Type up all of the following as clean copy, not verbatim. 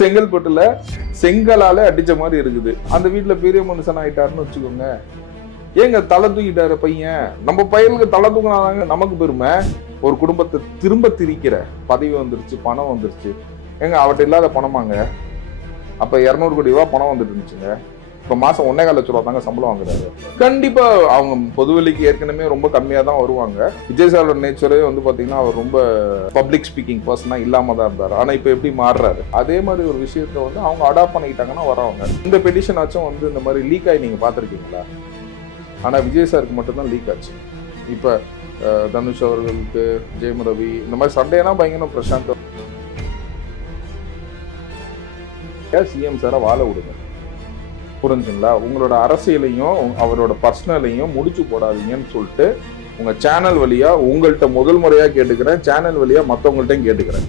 செங்கல்பட்டுல செங்கலால அடிச்ச மாதிரி இருக்குது. அந்த வீட்டுல பெரிய மனுஷன் ஆயிட்டாருன்னு வச்சுக்கோங்க. ஏங்க தலை தூக்கிட்டாரு பையன், நம்ம பையனுக்கு தலை தூக்கினாதாங்க நமக்கு பெருமை. ஒரு குடும்பத்தை திரும்ப திரிக்கிற பதவி வந்துருச்சு, பணம் வந்துருச்சு. ஏங்க அவர்கிட்ட இல்லாத பணமாங்க. அப்ப 200 கோடி ரூபாய் பணம் வந்துட்டு இருந்துச்சுங்க. இப்ப மாசம் 1.25 லட்சம் ரூபா தாங்க சம்பளம் வாங்குறாரு. கண்டிப்பா அவங்க பொதுவெளிக்கு ஏற்கனவே ரொம்ப கம்மியா தான் வருவாங்க. விஜய் சாரோட நேச்சரே வந்து பாத்தீங்கன்னா அவர் ரொம்ப பப்ளிக் ஸ்பீக்கிங் பர்சனா இல்லாம தான் இருந்தாரு. ஆனா இப்ப எப்படி மாறுறாரு, அதே மாதிரி ஒரு விஷயத்த வந்து அவங்க அடாப்ட் பண்ணிக்கிட்டாங்கன்னா வரவங்க. இந்த பெட்டிஷன் ஆச்சும் வந்து இந்த மாதிரி லீக் ஆகி நீங்க பாத்திருக்கீங்களா? ஆனா விஜய் சாருக்கு மட்டும்தான் லீக் ஆச்சு. இப்ப தனுஷ் அவர்களுக்கு, ஜெயம் ரவி இந்த மாதிரி சண்டைனா பயங்கரம். பிரசாந்த் சிஎம் சாரை வாழ விடுங்க, புரிஞ்சுங்களா? உங்களோட அரசியலையும் அவரோட பர்சனலையும் முடிச்சு போடாதீங்கன்னு சொல்லிட்டு உங்க சேனல் வழியா உங்கள்கிட்ட முதல் முறையா கேட்டுக்கிறேன், சேனல் வழியா மற்றவங்கள்ட்டையும் கேட்டுக்கிறேன்.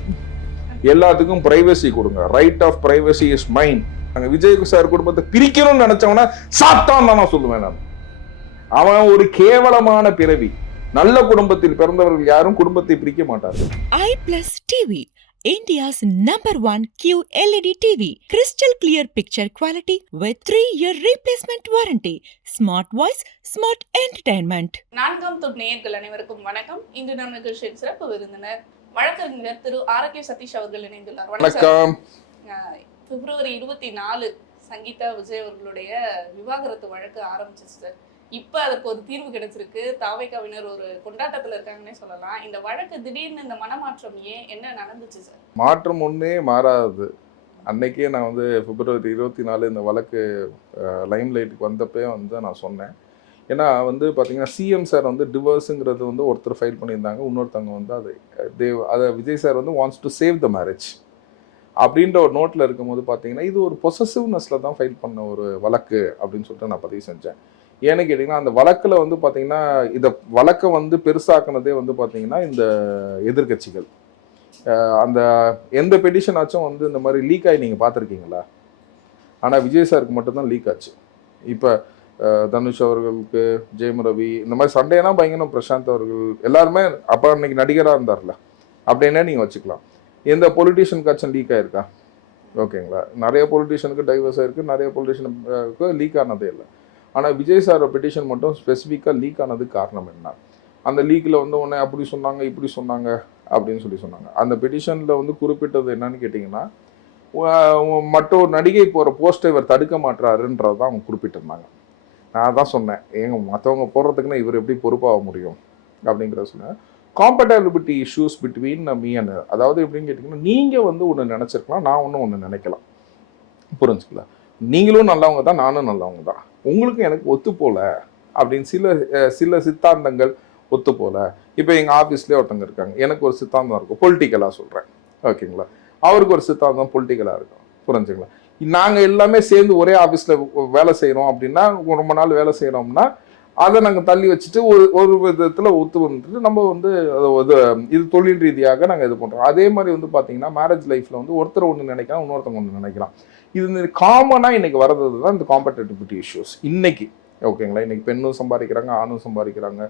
எல்லாத்துக்கும் பிரைவசி கொடுங்க. Right of privacy is mine. நாங்க விஜய் சார் குடும்பத்தை பிரிக்கணும்னு நினைச்சவனா சாத்தான் தான் நான் சொல்லுவேன். நான் அவன் ஒரு கேவலமான பிறவி. நல்ல குடும்பத்தில் பிறந்தவர்கள் யாரும் குடும்பத்தை பிரிக்க மாட்டார்கள். iPlusTV, India's #1 QLED TV. Crystal clear picture quality with 3-year replacement warranty. Smart voice, smart entertainment. 4ஆம் தொட் நேயர்கள் அனைவருக்கும் வணக்கம். இன்று நம் நிகழ்ச்சியின் சிறப்பு விருந்தினர் வழக்கறிஞர் திரு ஆரோக்கிய சதீஷ் அவர்கள் இணைந்துள்ளார். வணக்கம். பிப்ரவரி 24 சங்கீதா விஜய் அவர்களுடைய விவாகரத்து வழக்கு ஆரம்பிச்சிச்சு சார். இப்ப அதற்கு ஒரு தீர்வு கிடைச்சிருக்கு. தாவைக்காவினர் ஒரு கொண்டாட்டத்துல இருக்காங்கன்னே சொல்லலாம். இந்த வழக்கு திடீர்னு இந்த மனமாற்றம் ஏன், என்ன நடந்துச்சு சார்? மாற்றம் ஒன்னே மாறாது. அன்னைக்கே நான் வந்து பிப்ரவரி 24 இந்த வழக்கு லைம் லைட்டுக்கு வந்தப்பே வந்து நான் சொன்னேன். ஏன்னா வந்து பார்த்தீங்கன்னா சிஎம் சார் வந்து டிவோர்ஸுங்கிறது வந்து ஒருத்தர் ஃபைல் பண்ணியிருந்தாங்க, இன்னொருத்தவங்க வந்து அதை விஜய் சார் வந்து wants to save the marriage அப்படின்ற ஒரு நோட்டில் இருக்கும்போது பார்த்தீங்கன்னா இது ஒரு பொசசிவ்னஸில் தான் ஃபைல் பண்ண ஒரு வழக்கு அப்படின்னு சொல்லிட்டு நான் பதிவு செஞ்சேன். ஏன்னு கேட்டிங்கன்னா அந்த வழக்கில் வந்து பார்த்தீங்கன்னா இதை வழக்கை வந்து பெருசாக்குனதே வந்து பார்த்தீங்கன்னா இந்த எதிர்கட்சிகள். அந்த எந்த பெட்டிஷன் ஆச்சும் வந்து இந்த மாதிரி லீக் ஆகி நீங்கள் பார்த்துருக்கீங்களா? ஆனால் விஜய் சாருக்கு மட்டும்தான் லீக் ஆச்சு. இப்போ தனுஷ் அவர்களுக்கு, ஜெயம் ரவி இந்த மாதிரி சண்டைனா பயங்கரம். பிரசாந்த் அவர்கள் எல்லாருமே அப்போ அன்னைக்கு நடிகராக இருந்தார்ல, அப்படின்னே நீங்கள் வச்சுக்கலாம். எந்த பொலிட்டீஷியனுக்காச்சும் லீக் ஆயிருக்கா? ஓகேங்களா? நிறைய பொலிட்டீஷியனுக்கு டைவர்ஸ் ஆயிருக்கு, நிறைய பொலிட்டீஷியனுக்கு லீக் ஆனதே இல்லை. ஆனால் விஜய் சார் பெட்டிஷன் மட்டும் ஸ்பெசிஃபிக்காக லீக் ஆனதுக்கு காரணம் என்ன? அந்த லீக்கில் வந்து உடனே அப்படி சொன்னாங்க, இப்படி சொன்னாங்க அப்படின்னு சொன்னாங்க. அந்த பெட்டிஷனில் வந்து குறிப்பிட்டது என்னன்னு கேட்டிங்கன்னா மற்றொரு நடிகை போகிற போஸ்ட்டை இவர் தடுக்க மாட்டாருன்றது தான் அவங்க குறிப்பிட்டிருந்தாங்க. நான் தான் சொன்னேன், ஏங்க மற்றவங்க போடுறதுக்குன்னா இவர் எப்படி பொறுப்பாக முடியும் அப்படிங்கிறத சொன்னேன். Compatibility issues between me and, அதாவது எப்படின்னு கேட்டிங்கன்னா நீங்கள் வந்து ஒன்று நினச்சிருக்கலாம், நான் ஒன்று நினைக்கலாம், புரிஞ்சுக்கலாம். நீங்களும் நல்லவங்க தான், நானும் நல்லவங்க தான், உங்களுக்கு எனக்கு ஒத்து போல அப்படின்னு சில சித்தாந்தங்கள் ஒத்து போல. இப்போ எங்கள் ஆஃபீஸ்லேயே ஒருத்தவங்க இருக்காங்க, எனக்கு ஒரு சித்தாந்தம் இருக்கும், பொலிட்டிக்கலாக சொல்கிறேன், ஓகேங்களா? அவருக்கு ஒரு சித்தாந்தம் பொலிட்டிக்கலாக இருக்கும், புரிஞ்சுங்களா? நாங்கள் எல்லாமே சேர்ந்து ஒரே ஆஃபீஸில் வேலை செய்கிறோம் அப்படின்னா, ரொம்ப நாள் வேலை செய்கிறோம்னா அதை நாங்கள் தள்ளி வச்சுட்டு ஒரு விதத்தில் ஒத்து வந்துட்டு நம்ம வந்து இது தொழில் ரீதியாக நாங்கள் இது பண்ணுறோம். அதே மாதிரி வந்து பார்த்தீங்கன்னா மேரேஜ் லைஃப்பில் வந்து ஒருத்தர் ஒன்று நினைக்கலாம், இன்னொருத்தவங்க ஒன்று நினைக்கலாம். இது காமனாக இன்னைக்கு வர்றது தான் இந்த காம்பேட்டபிலிட்டி இஷ்யூஸ் இன்னைக்கு, ஓகேங்களா? இன்னைக்கு பெண்ணும் சம்பாதிக்கிறாங்க, ஆணும் சம்பாதிக்கிறாங்க,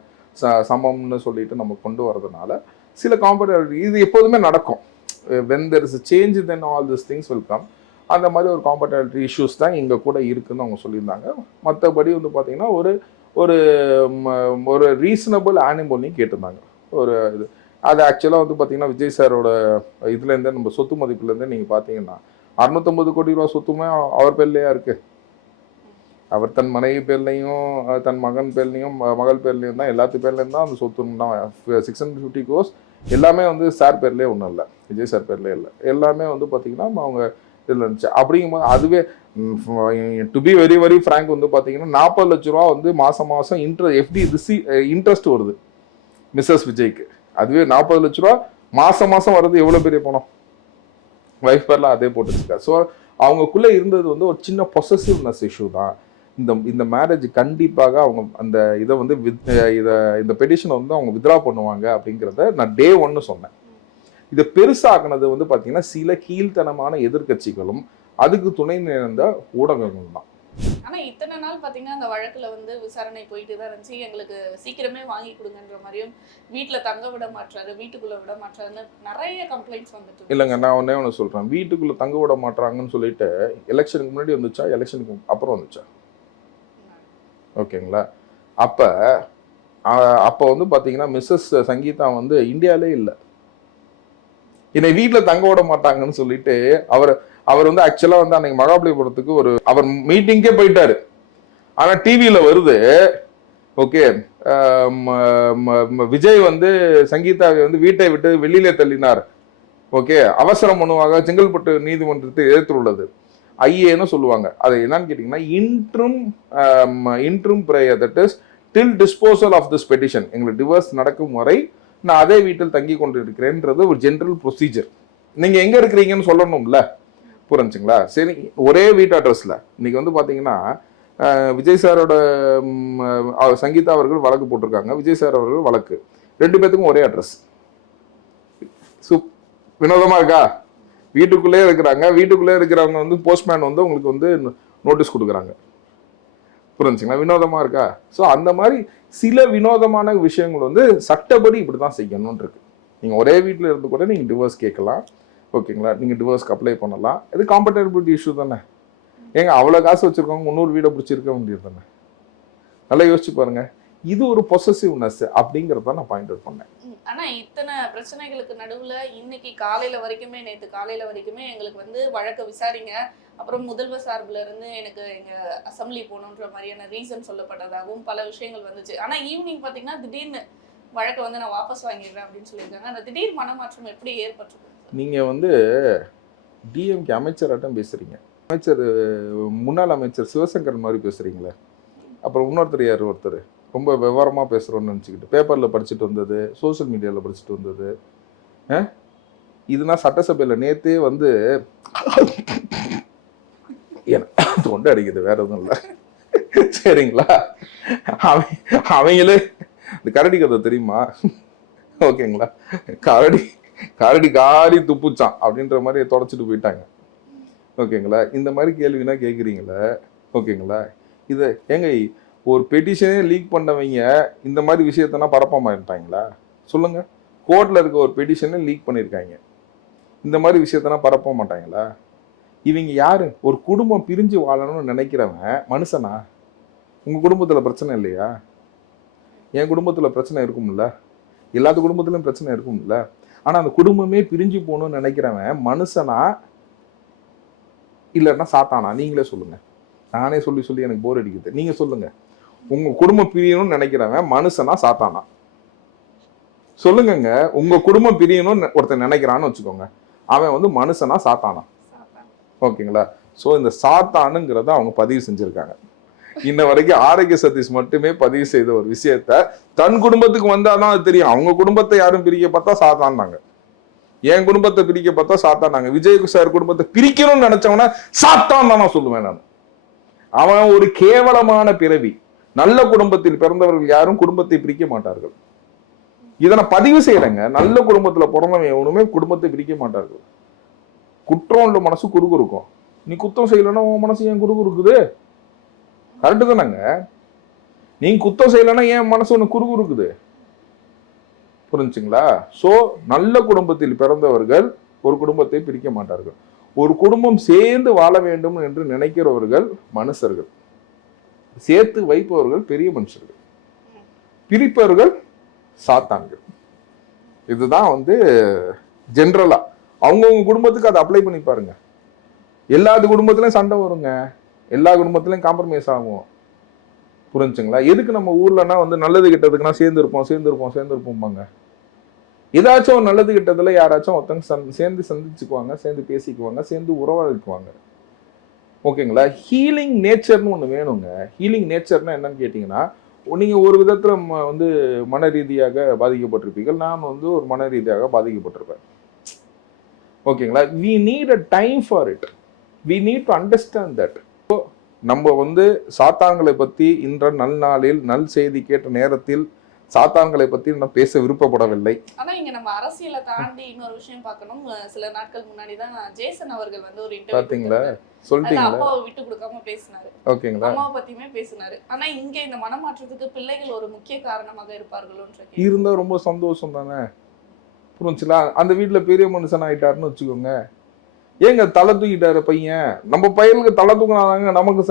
சமம்னு சொல்லிட்டு நம்ம கொண்டு வரதுனால சில காம்பேட்டபிலிட்டி இது எப்போதுமே நடக்கும். when there is a change then all these things will come. அந்த மாதிரி ஒரு காம்பேட்டபிலிட்டி இஷ்யூஸ் தான் இங்கே கூட இருக்குதுன்னு அவங்க சொல்லியிருந்தாங்க. மற்றபடி வந்து பார்த்தீங்கன்னா ஒரு ரீசனபிள் ஆனிமல்லையும் கேட்டிருந்தாங்க. ஒரு இது அது ஆக்சுவலாக வந்து பார்த்தீங்கன்னா விஜய் சாரோட இதுலேருந்தே நம்ம சொத்து மதிப்புலேருந்தே நீங்கள் பார்த்தீங்கன்னா 650 கோடி ரூபா சொத்துமே அவர் பேர்லையா இருக்குது. அவர் தன் மனைவி பேர்லையும் தன் மகன் பேர்லையும் மகள் பேர்லையும் தான், எல்லாத்து பேர்லேயும் தான் அந்த சொத்து தான். 650 crores எல்லாமே வந்து சார் பேர்லேயே ஒன்றும் இல்லை, விஜய் சார் பேர்லேயே இல்லை, எல்லாமே வந்து பார்த்தீங்கன்னா அவங்க இதில் இருந்துச்சு. அப்படிங்கும்போது அதுவே to be very very frank வந்து பார்த்தீங்கன்னா 40 லட்ச ரூபா வந்து மாதம் எஃப்டி இன்ட்ரெஸ்ட் வருது மிஸ்ஸஸ் விஜய்க்கு. அதுவே 40 லட்ச ரூபா மாதம் வர்றது எவ்வளோ பெரிய பணம்? வைஃப் பேர்லாம் அதே போட்டுருக்கா. ஸோ அவங்களுக்குள்ளே இருந்தது வந்து ஒரு சின்ன பொசசிவ்னஸ் இஷ்யூ தான். இந்த மேரேஜ் கண்டிப்பாக அவங்க அந்த இதை வந்து இந்த பெட்டிஷனை வந்து அவங்க வித்ரா பண்ணுவாங்க அப்படிங்கிறத நான் டே 1 சொன்னேன். இதை பெருசாக்குனது வந்து பார்த்தீங்கன்னா சில கீழ்த்தனமான எதிர்கட்சிகளும் அதுக்கு துணை நேர்ந்த ஊடகங்கள் தான். ஆனா இத்தனை நாள் பாத்தீங்கன்னா அந்த வழக்குல வந்து விசாரணை போயிட்டு தான் இருந்துச்சு. எங்களுக்கு சீக்கிரமே வாங்கி கொடுங்கன்ற மாதிரியும், வீட்டுல தங்க விட மாட்டாரு, வீட்டுக்குள்ள விட மாட்டாருன்னு நிறைய கம்ப்ளைண்ட்ஸ் வந்துட்டு இல்லைங்க, நான் ஒன்று சொல்கிறேன். வீட்டுக்குள்ளே தங்க விட மாட்டாங்கன்னு சொல்லிட்டு எலெக்ஷனுக்கு முன்னாடி வந்துச்சா, எலெக்ஷனுக்கு அப்புறம் வந்துச்சா? ஓகேங்களா? அப்போ வந்து பார்த்தீங்கன்னா மிஸ்ஸஸ் சங்கீதா வந்து இந்தியாவிலே இல்லை. என்னை வீட்டில் தங்க விட மாட்டாங்கன்னு சொல்லிட்டு அவர் வந்து ஆக்சுவலாக வந்து அன்னைக்கு மகாபலிபுரத்துக்கு அவர் மீட்டிங்கே போயிட்டாரு. ஆனால் டிவியில் வருது, ஓகே, விஜய் வந்து சங்கீதாவை வந்து வீட்டை விட்டு வெளியிலே தள்ளினார், ஓகே, அவசர மனுவாக செங்கல்பட்டு நீதிமன்றத்தை எதிர்த்துள்ளது, ஐஏன்னு சொல்லுவாங்க. அது என்னன்னு கேட்டிங்கன்னா interim prayer, that is till disposal of this petition. எங்களுக்கு டிவோர்ஸ் நடக்கும் வரை நான் அதே வீட்டில் தங்கி கொண்டு இருக்கிறேன்றது ஒரு ஜென்ரல் ப்ரொசீஜர். நீங்க எங்க இருக்கிறீங்கன்னு சொல்லணும்ல, புரிஞ்சுங்களா? சரி, ஒரே வீட்டு அட்ரஸ்ல இன்னைக்கு வந்து பாத்தீங்கன்னா விஜய் சாரோட சங்கீதா அவர்கள் வழக்கு போட்டிருக்காங்க, விஜய் சார் அவர்கள் வழக்கு, 2 பேத்துக்கும் ஒரே அட்ரஸ். வினோதமா இருக்கா? வீட்டுக்குள்ளே இருக்கிறாங்க, வீட்டுக்குள்ளே இருக்கிறவங்க வந்து போஸ்ட்மேன் வந்து உங்களுக்கு வந்து நோட்டீஸ் கொடுக்குறாங்க, புரிஞ்சுங்களா? வினோதமா இருக்கா? ஸோ அந்த மாதிரி சில வினோதமான விஷயங்கள் வந்து சட்டப்படி இப்படி தான் செய்யணும்னு இருக்கு. நீங்கள் ஒரே வீட்டில் இருந்து கூட நீங்கள் டிவோர்ஸ் கேட்கலாம், ஓகேங்களா? நீங்கள் டிவோர்ஸ்க்கு அப்ளை பண்ணலாம். இது காம்பேட்டபிலிட்டி இஷ்யூ தானே. ஏங்க அவ்வளோ காசு வச்சுருக்கவங்க 300 வீடை பிடிச்சிருக்க வேண்டியது தானே? நல்லா யோசிச்சு பாருங்க. இது ஒரு பொசசிவ்னஸ் அப்படிங்கிறத நான் பாயிண்ட் அவுட் பண்ணேன். ஆனா இத்தனை பிரச்சனைகளுக்கு நடுவுல இன்னைக்கு காலையில வரைக்குமே, நேற்று காலையில வரைக்குமே எங்களுக்கு வந்து வழக்கை விசாரிங்க, அப்புறம் முதல்வர் சார்பில் இருந்து எனக்கு எங்க அசம்பிளி போகணுன்ற மாதிரியான ரீசன் சொல்லப்பட்டதாகவும் பல விஷயங்கள் வந்துச்சு. ஆனா ஈவினிங் பாத்தீங்கன்னா திடீர்னு வழக்கை வந்து நான் வாபஸ் வாங்கிடுறேன் அப்படின்னு சொல்லியிருக்காங்க. அந்த திடீர் மனமாற்றம் எப்படி ஏற்பட்டிருக்கு? நீங்க வந்து டிஎம்கே அமைச்சராட்டம் பேசுறீங்க, முன்னாள் அமைச்சர் சிவசங்கர் மாதிரி பேசுறீங்களே. அப்புறம் இன்னொருத்தர் யார், ஒருத்தர் ரொம்ப விவரமாக பேசுகிறோன்னு நினச்சிக்கிட்டு பேப்பரில் படிச்சுட்டு வந்தது, சோசியல் மீடியாவில் படிச்சுட்டு வந்தது. இதுனா சட்டசபையில் நேற்றே வந்து தொண்டை அடிக்குது, வேற எதுவும் இல்லை, சரிங்களா? அவங்களே இந்த கரடி கதை தெரியுமா? ஓகேங்களா? கரடி காரி துப்புச்சான் அப்படின்ற மாதிரி தொடச்சிட்டு போயிட்டாங்க, ஓகேங்களா? இந்த மாதிரி கேள்வினா கேட்குறீங்களே, ஓகேங்களா? இது ஏங்க ஒரு பெட்டிஷனே லீக் பண்ணவங்க இந்த மாதிரி விஷயத்தனா பரப்ப மாட்டாங்களா? சொல்லுங்க. கோர்ட்ல இருக்க ஒரு பெட்டிஷனே லீக் பண்ணியிருக்காங்க, இந்த மாதிரி விஷயத்தனா பரப்ப மாட்டாங்களா? இவங்க யாரு? ஒரு குடும்பம் பிரிஞ்சு வாழணும்னு நினைக்கிறவன் மனுஷனா? உங்க குடும்பத்துல பிரச்சனை இல்லையா? என் குடும்பத்துல பிரச்சனை இருக்கும்ல, எல்லாத்து குடும்பத்திலும் பிரச்சனை இருக்கும்ல. ஆனா அந்த குடும்பமே பிரிஞ்சு போகணும்னு நினைக்கிறவன் மனுஷனா இல்லைன்னா சாத்தானா? நீங்களே சொல்லுங்க. நானே சொல்லி எனக்கு போர் அடிக்குது. நீங்க சொல்லுங்க, உங்க குடும்பம் பிரியணும்னு நினைக்கிறவன் மனுஷனா சாத்தானா? சொல்லுங்க. உங்க குடும்பம் பிரியணும்னு ஒருத்தன் நினைக்கிறான்னு வச்சுக்கோங்க, அவன் வந்து மனுஷனா சாத்தானா? ஓகேங்களா? ஸோ இந்த சாத்தானுங்கிறத அவங்க பதிவு செஞ்சிருக்காங்க. இன்ன வரைக்கும் ஆரோக்கிய சதீஷ் மட்டுமே பதிவு செய்த ஒரு விஷயத்த தன் குடும்பத்துக்கு வந்தாதான் அது தெரியும். அவங்க குடும்பத்தை யாரும் பிரிக்க பார்த்தா சாத்தான்னாங்க, என் குடும்பத்தை பிரிக்க பார்த்தா சாத்தானாங்க. விஜய் சார் குடும்பத்தை பிரிக்கணும்னு நினைச்சவன சாத்தான் தான் நான் சொல்லுவேன். நான் அவன் ஒரு கேவலமான பிறவி. நல்ல குடும்பத்தில் பிறந்தவர்கள் யாரும் குடும்பத்தை பிரிக்க மாட்டார்கள். இதை நான் பதிவு செய்யறேங்க. நல்ல குடும்பத்துல பிறந்தவன் எவனுமே குடும்பத்தை பிரிக்க மாட்டார்கள். குற்றம் உள்ள மனசு குறுகு இருக்கும். நீ குத்தம் செய்யலன்னா உன் மனசு ஏன் குறுகு இருக்குது? கரெக்டு தானங்க? நீ குத்தம் செய்யலன்னா ஏன் மனசு ஒன்று குறுகு இருக்குது? புரிஞ்சுங்களா? சோ நல்ல குடும்பத்தில் பிறந்தவர்கள் ஒரு குடும்பத்தை பிரிக்க மாட்டார்கள். ஒரு குடும்பம் சேர்ந்து வாழ வேண்டும் என்று நினைக்கிறவர்கள் மனுஷர்கள், சேர்த்து வைப்பவர்கள் பெரிய மனுஷர்கள், பிரிப்பவர்கள் சாத்தான்கள். இதுதான் வந்து ஜென்ரலா அவங்கவுங்க குடும்பத்துக்கு அதை அப்ளை பண்ணி பாருங்க. எல்லா குடும்பத்திலையும் சண்டை வருங்க, எல்லா குடும்பத்திலையும் காம்ப்ரமைஸ் ஆகும், புரிஞ்சுங்களா? எதுக்கு நம்ம ஊர்லன்னா வந்து நல்லது கிட்டதுக்குன்னா சேர்ந்துருப்போம்பாங்க. ஏதாச்சும் ஒரு நல்லது கிட்டதுல யாராச்சும் ஒருத்தங்க சேர்ந்து சந்திச்சுக்குவாங்க, சேர்ந்து பேசிக்குவாங்க, சேர்ந்து உறவாடிக்குவாங்க, ஓகேங்களா? ஹீலிங் நேச்சர்னு ஒன்று வேணுங்க. ஹீலிங் நேச்சர்னா என்னன்னு கேட்டிங்கன்னா, நீங்க ஒரு விதத்துல வந்து மன ரீதியாக பாதிக்கப்பட்டிருப்பீர்கள், நான் வந்து ஒரு மன ரீதியாக பாதிக்கப்பட்டிருப்பேன், ஓகேங்களா? we need a time for it, we need to understand that. நம்ம வந்து சாத்தான்களை பத்தி இன்ற நல் நாளில் நல் செய்தி கேட்ட நேரத்தில் சாத்தான்களை பத்தி நான் பேச விருப்பப்படவில்லை. ஆனா இங்க நம்ம அரசியலை தாண்டி இன்னொரு விஷயம் பார்க்கணும். சில நாட்கள் முன்னாடி தான் ஜேசன் அவர்கள் வந்து ஒரு இன்டர்வியூ பாத்தீங்களா, சொல்லிட்டீங்களா, அப்பாவை விட்டு கொடுக்காம பேசினாரு, ஓகேங்களா, அம்மாவை பத்தியுமே பேசினாரு. ஆனா இங்க இந்த மனமாற்றத்துக்கு பிள்ளைகள் ஒரு முக்கிய காரணமாக இருப்பார்களோன்ற இருந்தா ரொம்ப சந்தோஷம் தானே, புரிஞ்சுங்களா? அந்த வீட்டுல பெரிய மனுஷன் ஆயிட்டாருன்னு வச்சுக்கோங்க. ஏங்க தலை தூக்கிட்டாரு பையன், நம்ம பையனுக்கு தலை தூக்குனாதாங்க நமக்கு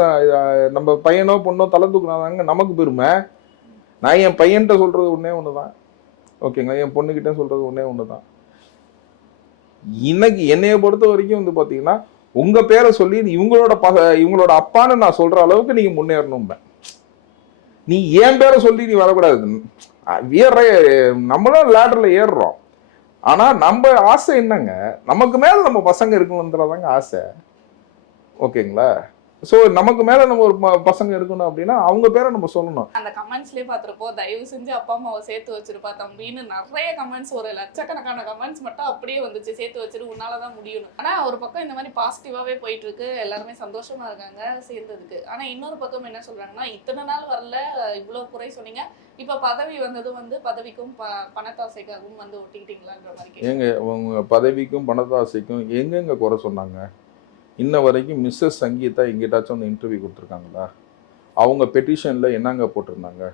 நம்ம பையனோ பொண்ணோ தலை தூக்குனாதாங்க நமக்கு பெருமை. நான் என் பையன்கிட்ட சொல்றது ஒன்னே ஒண்ணுதான், ஓகேங்களா, என் பொண்ணுகிட்ட சொல்றது ஒன்னே ஒண்ணுதான். இன்னைக்கு என்னைய பொறுத்த வரைக்கும் வந்து பாத்தீங்கன்னா உங்க பேரை சொல்லி இவங்களோட அப்பான்னு நான் சொல்ற அளவுக்கு நீங்க முன்னேறணும். நீ என் பேரை சொல்லி நீ வரக்கூடாது. நம்மளும் லேடர்ல ஏறுறோம். ஆனா நம்ம ஆசை என்னங்க, நமக்கு மேல நம்ம பசங்க இருக்கணும்ன்றதாங்க ஆசை, ஓகேங்களா? சோ நமக்கு மேல நம்ம ஒரு பசங்க இருக்கணும் அப்படின்னா அவங்க பேரை நம்ம சொல்லணும். அந்த கமெண்ட்ஸ்லயே பாத்திருப்போ, தயவு செஞ்சு அப்பா அம்மாவை சேர்த்து வச்சிருப்பா தம்பின்னு நிறைய கமெண்ட்ஸ், ஒரு லட்சக்கணக்கான கமெண்ட்ஸ் மட்டும் அப்படியே வந்துச்சு, சேர்த்து வச்சிரு உன்னாலதான் முடியும். ஆனா ஒரு பக்கம் இந்த மாதிரி பாசிட்டிவாவே போயிட்டு இருக்கு, எல்லாருமே சந்தோஷமா இருக்காங்க சேர்ந்ததுக்கு. ஆனா இன்னொரு பக்கம் என்ன சொல்றாங்கன்னா, இத்தனை நாள் வரல, இவ்வளவு குறை சொன்னீங்க, இப்ப பதவி வந்தது வந்து பதவிக்கும் பணத்தாசைக்காகவும் வந்து ஒட்டிக்கிட்டீங்களான்ற மாதிரி. ஏங்க உங்க பதவிக்கும் பணத்தாசைக்கும் எங்கெங்க குறை சொன்னாங்க? இன்ன வரைக்கும் மிஸ்ஸஸ் சங்கீதா எங்கிட்டாச்சும் வந்து இன்டர்வியூ கொடுத்துருக்காங்களா? அவங்க பெட்டிஷன்ல என்னங்க போட்டிருந்தாங்க?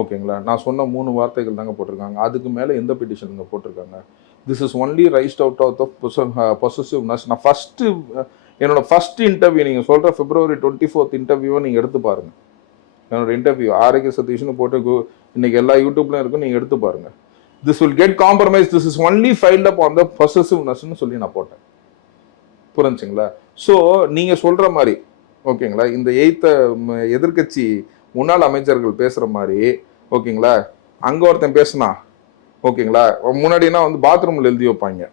ஓகேங்களா, நான் சொன்ன 3 வார்த்தைகள் தாங்க போட்டிருக்காங்க. அதுக்கு மேலே எந்த பெட்டிஷனுங்க போட்டிருக்காங்க? This is only raised out of possessiveness. நான் என்னோட ஃபர்ஸ்ட் இன்டர்வியூ, நீங்கள் சொல்கிற February 24th இன்டர்வியூவை நீங்கள் எடுத்து பாருங்கள். என்னோட இன்டர்வியூ ஆரோக்கிய சதீஷ்னு போட்டு இன்னைக்கு எல்லா யூடியூப்லையும் இருக்கும், நீங்கள் எடுத்து பாருங்கள். This will get compromise, this is only filed up on the பொசசிவ்னஸ்ன்னு சொல்லி நான் போட்டேன், புரிஞ்சுங்களா? ஸோ நீங்கள் சொல்கிற மாதிரி, ஓகேங்களா, இந்த எதிர்கட்சி முன்னாள் அமைச்சர்கள் பேசுகிற மாதிரி, ஓகேங்களா, அங்கே ஒருத்தன் பேசுனா, ஓகேங்களா, முன்னாடினா வந்து பாத்ரூமில் எழுதி வைப்பாங்க,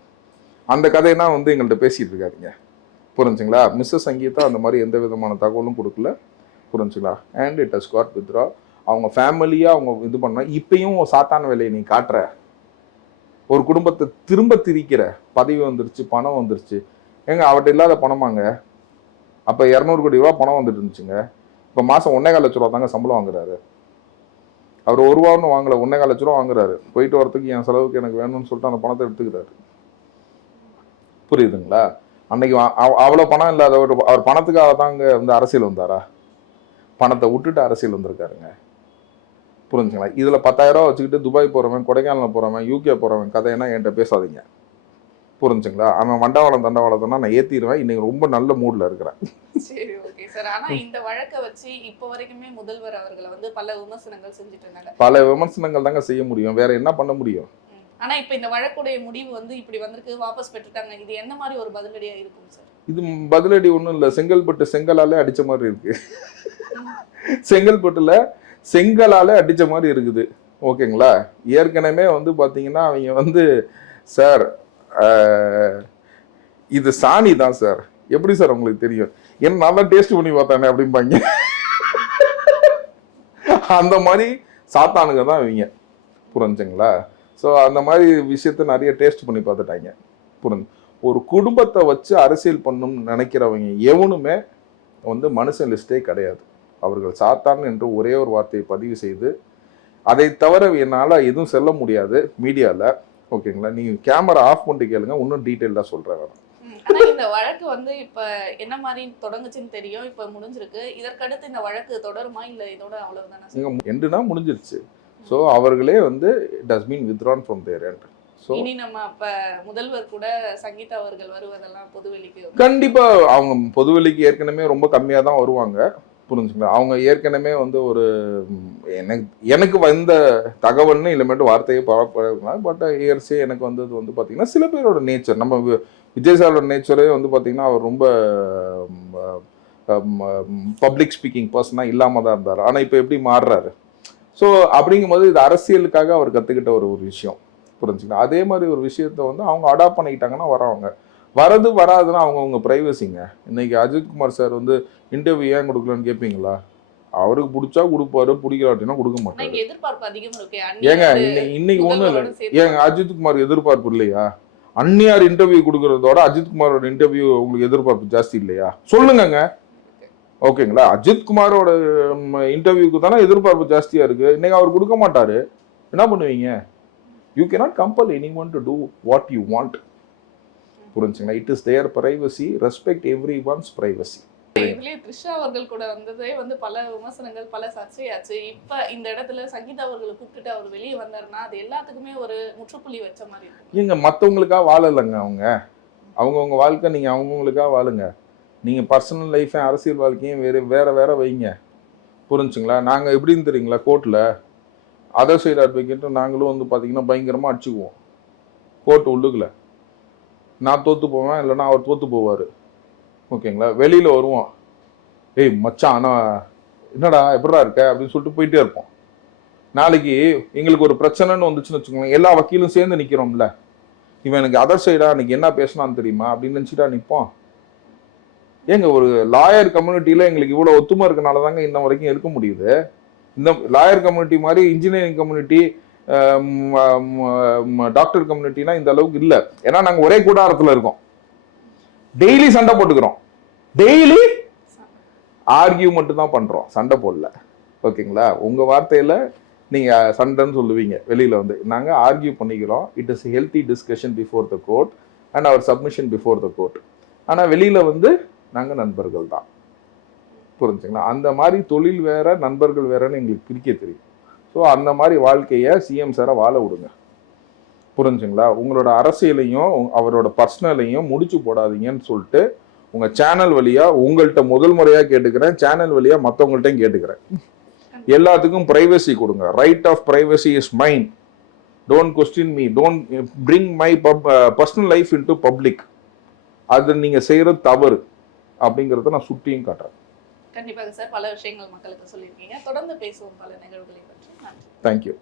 அந்த கதையெல்லாம் வந்து எங்கள்கிட்ட பேசிகிட்டு இருக்காதிங்க, புரிஞ்சுங்களா? மிஸ்ஸஸ் சங்கீதா அந்த மாதிரி எந்த விதமான தகவலும் கொடுக்கல, புரிஞ்சுங்களா? And it has got withdraw. அவங்க ஃபேமிலியாக அவங்க இது பண்ண, இப்பயும் சாத்தான வேலையை நீ காட்டுற, ஒரு குடும்பத்தை திரும்ப திரிக்கிற, பதவி வந்துருச்சு, பணம் வந்துருச்சு. ஏங்க அவர்கிட்ட இல்லாத பணமாங்க? அப்போ 200 கோடி ரூபா பணம் வந்துட்டு இருந்துச்சுங்க. இப்போ மாதம் 1,4 லட்ச ரூபா தாங்க சம்பளம் வாங்குறாரு. அவர் 1 ரூபான்னு வாங்கல, 1,4 லட்ச ரூபா வாங்குறாரு. போயிட்டு வரத்துக்கு என் செலவுக்கு எனக்கு வேணும்னு சொல்லிட்டு அந்த பணத்தை எடுத்துக்கிறாரு, புரியுதுங்களா? அன்னைக்கு அவ்வளோ பணம் இல்லாத அவர் பணத்துக்காக தாங்க வந்து அரசியல் வந்தாரா? பணத்தை விட்டுட்டு அரசியல் வந்திருக்காருங்க, புரிஞ்சுங்களா? இதில் 10,000 ரூபா வச்சுக்கிட்டு துபாய் போகிறவன், கொடைக்கானல் போகிறவன், UK போகிறவன் கதையென்னா என்கிட்ட பேசாதீங்க, புரிஞ்சுங்களா? அவன் வண்டவாளம் தண்டவாளம்னா நான் ஏற்றிடுவேன். இன்னைக்கு ரொம்ப நல்ல மூடில் இருக்கிறேன். சரி, ஓகே சார். ஆனா இந்த வழக்கை வச்சு இப்போ வரைக்குமே முதல்வர் அவர்களை வந்து பல விமர்சனங்கள் செஞ்சுட்டு இருந்தாங்க. பல விமர்சனங்கள் தாங்க செய்ய முடியும், வேற என்ன பண்ண முடியும்? ஆனா இப்போ இந்த வழக்குடைய முடிவு வந்து இப்படி வந்திருக்கு, வாபஸ் பெற்றுட்டாங்க. இது என்ன மாதிரி ஒரு பதிலடியா இருக்கும் சார்? இது பதிலடி ஒன்றும் இல்லை, செங்கல்பட்டு செங்கலாலே அடிச்ச மாதிரி இருக்கு. செங்கல்பட்டுல செங்கலாலே அடிச்ச மாதிரி இருக்குது, ஓகேங்களா? ஏற்கனவே வந்து பார்த்தீங்கன்னா அவங்க வந்து சார் இது சாணி தான் சார், எப்படி சார் உங்களுக்கு தெரியும்? என்ன நல்லா டேஸ்ட் பண்ணி பார்த்தானே அப்படிம்பாங்க. அந்த மாதிரி சாத்தானுங்க தான் இவங்க, புரிஞ்சுங்களா? ஸோ அந்த மாதிரி விஷயத்த நிறைய டேஸ்ட் பண்ணி பார்த்துட்டாங்க, புரிஞ்சு. ஒரு குடும்பத்தை வச்சு அரசியல் பண்ணணும்னு நினைக்கிறவங்க எவனுமே வந்து மனுஷன் லிஸ்டே கிடையாது. அவர்கள் சாத்தான் என்று ஒரே ஒரு வார்த்தையை பதிவு செய்து, அதை தவிர என்னால் எதுவும் சொல்ல முடியாது மீடியாவில், ஓகேங்களா? நீங்க கேமரா ஆஃப் பண்ணிட்டு கேளுங்க, இன்னும் டீட்டெயிலாக சொல்றேன். ஆனா இந்த வழக்கு வந்து இப்ப என்ன மாதிரி தொடங்குச்சுன்னு தெரியும், இப்ப முடிஞ்சிருக்கு. இதற்கடுத்து இந்த வழக்கு தொடருமா இல்ல இதோட அவ்வளவுதானா? எண்டுனா முடிஞ்சிருச்சு. ஸோ அவர்களே வந்து it has been withdrawn from their end. So இனி நம்ம அப்ப முதல்வர் கூட சங்கீதா அவர்கள் வருவதெல்லாம் பொதுவெளிக்கு கண்டிப்பா அவங்க பொதுவெளிக்கு ஏற்கனவே ரொம்ப கம்மியாக தான் வருவாங்க, புரிஞ்சுங்களா? அவங்க ஏற்கனவே வந்து ஒரு எனக்கு வந்த தகவல்னு இல்லைமேட்டு வார்த்தையை பரப்பலாம். பட் இயர்ஸே எனக்கு வந்தது வந்து பார்த்தீங்கன்னா சில பேரோட நேச்சர், நம்ம விஜய் சாரோட நேச்சரே வந்து பார்த்தீங்கன்னா அவர் ரொம்ப பப்ளிக் ஸ்பீக்கிங் பர்சனாக இல்லாமல் தான் இருந்தார். ஆனால் இப்போ எப்படி மாறுறாரு? ஸோ அப்படிங்கும்போது இது அரசியலுக்காக அவர் கற்றுக்கிட்ட ஒரு விஷயம், புரிஞ்சுங்களா? அதே மாதிரி ஒரு விஷயத்த வந்து அவங்க அடாப்ட் பண்ணிக்கிட்டாங்கன்னா வரவங்க, வரது வராதுன்னா அவங்க ப்ரைவசிங்க. இன்னைக்கு அஜித்குமார் சார் வந்து இன்டர்வியூ ஏன் கொடுக்கலன்னு கேட்பீங்களா? அவருக்கு பிடிச்சா கொடுப்பாரு, பிடிக்கலாட்டினா கொடுக்க மாட்டாரு. ஏங்க இன்னைக்கு ஒன்றும் இல்லை, ஏங்க அஜித்குமார் எதிர்பார்ப்பு இல்லையா? அந்நியார் இன்டர்வியூ கொடுக்கறதோட அஜித்குமாரோட இன்டர்வியூ உங்களுக்கு எதிர்பார்ப்பு ஜாஸ்தி இல்லையா? சொல்லுங்க. ஓகேங்களா? அஜித் குமாரோட இன்டர்வியூக்கு தானே எதிர்பார்ப்பு ஜாஸ்தியா இருக்கு. இன்னைக்கு அவர் கொடுக்க மாட்டாரு, என்ன பண்ணுவீங்க? You cannot compel anyone to do what you want. புரிஞ்சுங்களா? It is their privacy, respect everyone's privacy. இதுலயே த்ரிஷா அவர்கள் கூட வந்ததே வந்து பல விமர்சனங்கள், பல சர்ச்சையாச்சு. இப்ப இந்த இடத்துல சங்கீதா அவர்களை கூப்பிட்டுட்டு அவர் வெளியே வந்தாருன்னா அது எல்லாத்துக்குமே ஒரு முற்றுப்புள்ளி வச்ச மாதிரி இருக்கும். நீங்க மற்றவங்களுக்காக வாழலைங்க. அவங்கவுங்க வாழ்க்கை நீங்கள் அவங்கவுங்களுக்காக வாழுங்க. நீங்கள் பர்சனல் லைஃபை, அரசியல் வாழ்க்கையும் வேற வைங்க. புரிஞ்சுங்களா? நாங்கள் எப்படின்னு தெரியுங்களா? கோர்ட்டில் அதர் சைடு அட்வொகேட்டும் நாங்களும் வந்து பார்த்தீங்கன்னா பயங்கரமாக அடிச்சுக்குவோம் கோர்ட்டு உள்ளுக்குள்ள. நான் தோற்று போவேன், இல்லைன்னா அவர் தோற்று போவார். ஓகேங்களா? வெளியில் வருவோம், ஏய் மச்சான் ஆனால் என்னடா எப்படா இருக்க அப்படின்னு சொல்லிட்டு போயிட்டே இருப்போம். நாளைக்கு எங்களுக்கு ஒரு பிரச்சனைன்னு வந்துச்சுன்னு வச்சுக்கோங்களேன், எல்லா வக்கீலும் சேர்ந்து நிற்கிறோம்ல, இவன் எனக்கு அதர் சைடா அன்னைக்கு என்ன பேசினான்னு தெரியுமா அப்படின்னு நினச்சிட்டா நிற்போம். ஏங்க ஒரு லாயர் கம்யூனிட்டியில் எங்களுக்கு இவ்வளோ ஒத்துமை இருக்கனால தாங்க இன்ன வரைக்கும் இருக்க முடியுது. இந்த லாயர் கம்யூனிட்டி மாதிரி இன்ஜினியரிங் கம்யூனிட்டி, டாக்டர் கம்யூனிட்டினா இந்த அளவுக்கு இல்லை. ஏன்னா நாங்கள் ஒரே கூடாரத்தில் இருக்கோம், டெய்லி சண்டை போட்டுக்கிறோம், டெய்லி ஆர்கியூ மட்டும் தான் பண்ணுறோம், சண்டை போடல. ஓகேங்களா? உங்கள் வார்த்தையில் நீங்கள் சண்டைன்னு சொல்லுவீங்க, வெளியில் வந்து நாங்கள் ஆர்கியூ பண்ணிக்கிறோம். It is healthy discussion before the court and அவர் சப்மிஷன் பிஃபோர் த கோர்ட். ஆனால் வெளியில் வந்து நாங்கள் நண்பர்கள் தான். புரிஞ்சுங்களா? அந்த மாதிரி தொழில் வேற, நண்பர்கள் வேறன்னு எங்களுக்கு பிரிக்க தெரியும். ஸோ அந்த மாதிரி வாழ்க்கையை சிஎம் சாரை வாழ விடுங்க. புரிஞ்சுங்களா? உங்களோட அரசியலையும் அவரோட பர்சனலையும் முடிச்சு போடாதீங்கன்னு சொல்லிட்டு உங்கள் சேனல் வழியாக உங்கள்கிட்ட முதல் முறையாக கேட்டுக்கிறேன், சேனல் வழியாக மற்றவங்கள்ட்டையும் கேட்டுக்கிறேன். எல்லாத்துக்கும் பிரைவசி கொடுங்க. Right of privacy is mine. Don't question me, don't bring my personal life into public. அது நீங்கள் செய்கிறது தவறு அப்படிங்கிறத நான் சுட்டியும் காட்டுறேன். கண்டிப்பாக சார், பல விஷயங்கள் மக்களுக்கு சொல்லியிருக்கீங்க. தொடர்ந்து பேசுவோம் பல நிகழ்வுகளை பற்றி. நன்றி. தேங்க்யூ.